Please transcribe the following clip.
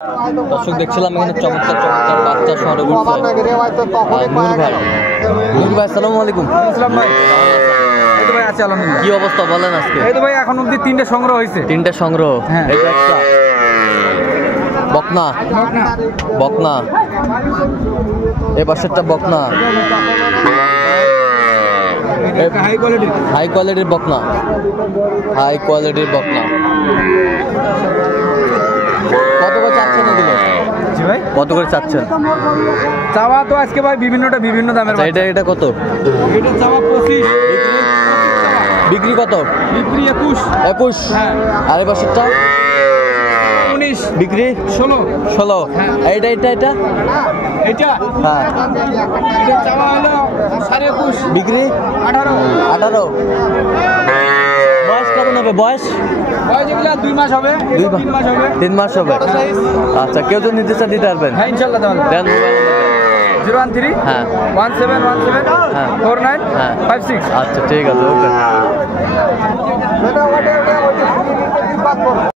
দর্শক দেখছিলাম এখানে চমৎকার চমৎকার বাচ্চা শহরে ঘুরছে নূর ভাই আসসালামু আলাইকুম। ভাই ভাই আছে আলহামদুলিল্লাহ। কি অবস্থা বলেন আজকে? এই তো ভাই এখন অবধি 3টে সংগ্রহ হয়েছে। 3টে সংগ্রহ। হ্যাঁ। এই যে একটা বকনা বকনা, এই পাশেরটা বকনা, হাই কোয়ালিটির বকনা, হাই কোয়ালিটির বকনা। কত করে চাচ্ছেন এগুলো? জি ভাই কত করে চাচ্ছেন? চাওয়া তো আজকে ভাই বিভিন্নটা বিভিন্ন দামের। এটা এটা কত? এটা চাওয়া 25, বিক্রি কত? বিক্রি 21। 21। হ্যাঁ। আর এই পাশেরটা 19, বিক্রি 16। 16। এইটা এটা এটা এটা হ্যাঁ, এটা চাওয়া হলো 21.5, বিক্রি 18। 18। বয়স কেমন হবে? বয়স বয়স এগুলা 2 মাস হবে, 3 মাস হবে। 3 মাস হবে। আচ্ছা, কেউ তো নিতে চান দিতে পারবেন? হ্যাঁ ইনশাআল্লাহ তাহলে। দেন মোবাইল নাম্বার। 013 হ্যাঁ 1717 হ্যাঁ 49 হ্যাঁ 56। আচ্ছা ঠিক আছে, ওকে।